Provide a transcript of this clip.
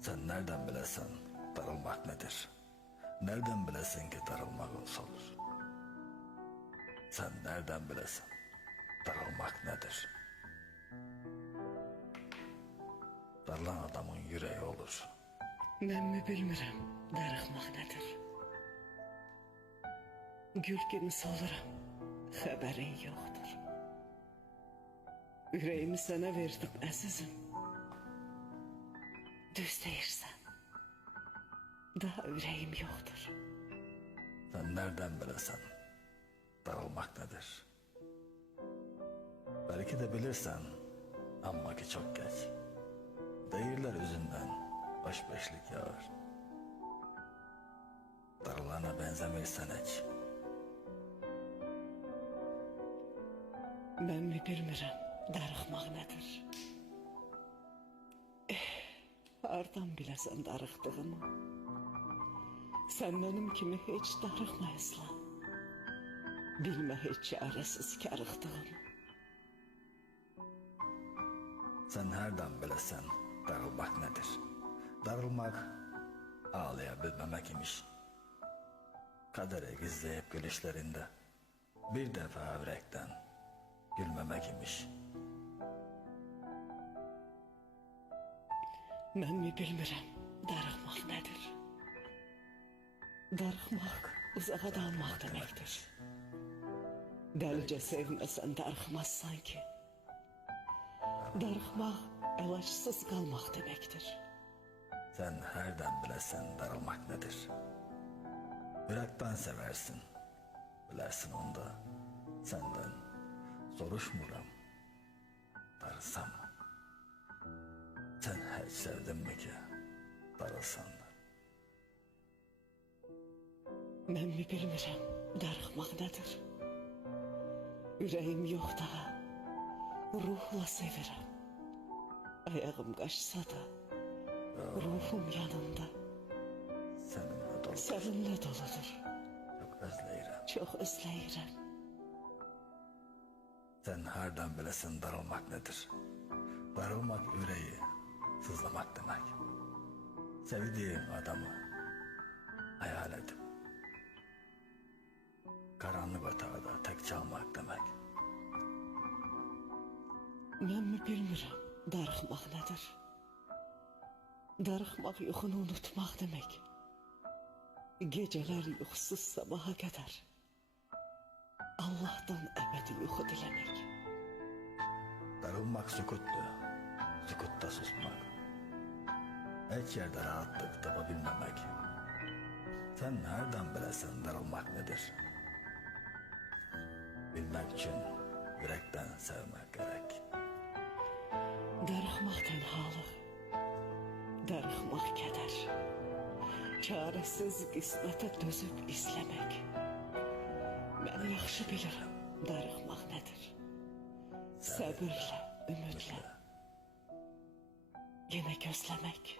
Sen nereden bilesen darılmak nedir? Nereden bilesin ki darılmak olsa olur? Sen nereden bilesin darılmak nedir? Darılan adamın yüreği olur. Ben mi bilmirəm darıxmaq nedir? Gül kimi soluram, xəbərin yoxdur. Ürəyimi sənə verdim əzizim. Düz deyirsən, daha ürəyim yoxdur. Sen nereden bilesen darılmak nedir? Belki de bilirsen ama ki çok geç. Değirler yüzünden baş beşlik yağar. Darılana benzemirsen hiç. Mən mi bilmirəm darıxmaq nedir? Hardan biləsən darıxdığımı? Sən mənim kimi heç darıxmayaslan. Bilmə heç çarəsiz karıxdığımı. Sen nereden bilesen darılmak nedir? Darılmak ağlayabilmemek imiş. Kadere gizleyip gülüşlerinde bir defa yürekten gülmemek imiş. Mən mi bilmirəm darıxmaq nədir? Darıxmaq uzağa dalmaq deməkdir. Dəlicə sevməsən darıxmazsan ki. Darıxmaq əlacısız qalmaq deməkdir. Sen nereden bilesen darılmak nedir? Yürekten seversin, bilersin onda. Senden soruşmuram, darılsam mı? Sen hiç sevdin mi ki darılsan da? Mən mi bilmirəm darıxmaq nədir? Ürəyim yox daha, ruhla sevirəm. Ayağım qaçsa da, ruhum yanında. Seninle dolu, Səninlə doludur, çok özleyirəm. çox özləyirəm. Sen hardan bilesin darılmak nedir? Darılmak yüreği sızlamak demek. Sevdiğim adamı hayal edip karanlık otağda tek çalmak demek. Mən mi bilmirəm darıxmaq nədir? Darıxmaq yoxunu unutmaq demək. Gecələr yuxusuz sabaha qədər Allah'tan əbədi yuxu diləmək. Darılmak sükuttu, sükutta susmak. Hiç yerde rahatlık tapabilmemek. Sen nereden bilesen darılmak nedir? Bilmek için yürekten sevmek gerek. Darıxmaq tənhalıq, darıxmaq kədər, çarəsiz qismətə dözüb izləmək. Mən yaxşı bilirəm darıxmaq nədir? Səbirlə, ümidlə, yenə gözləmək.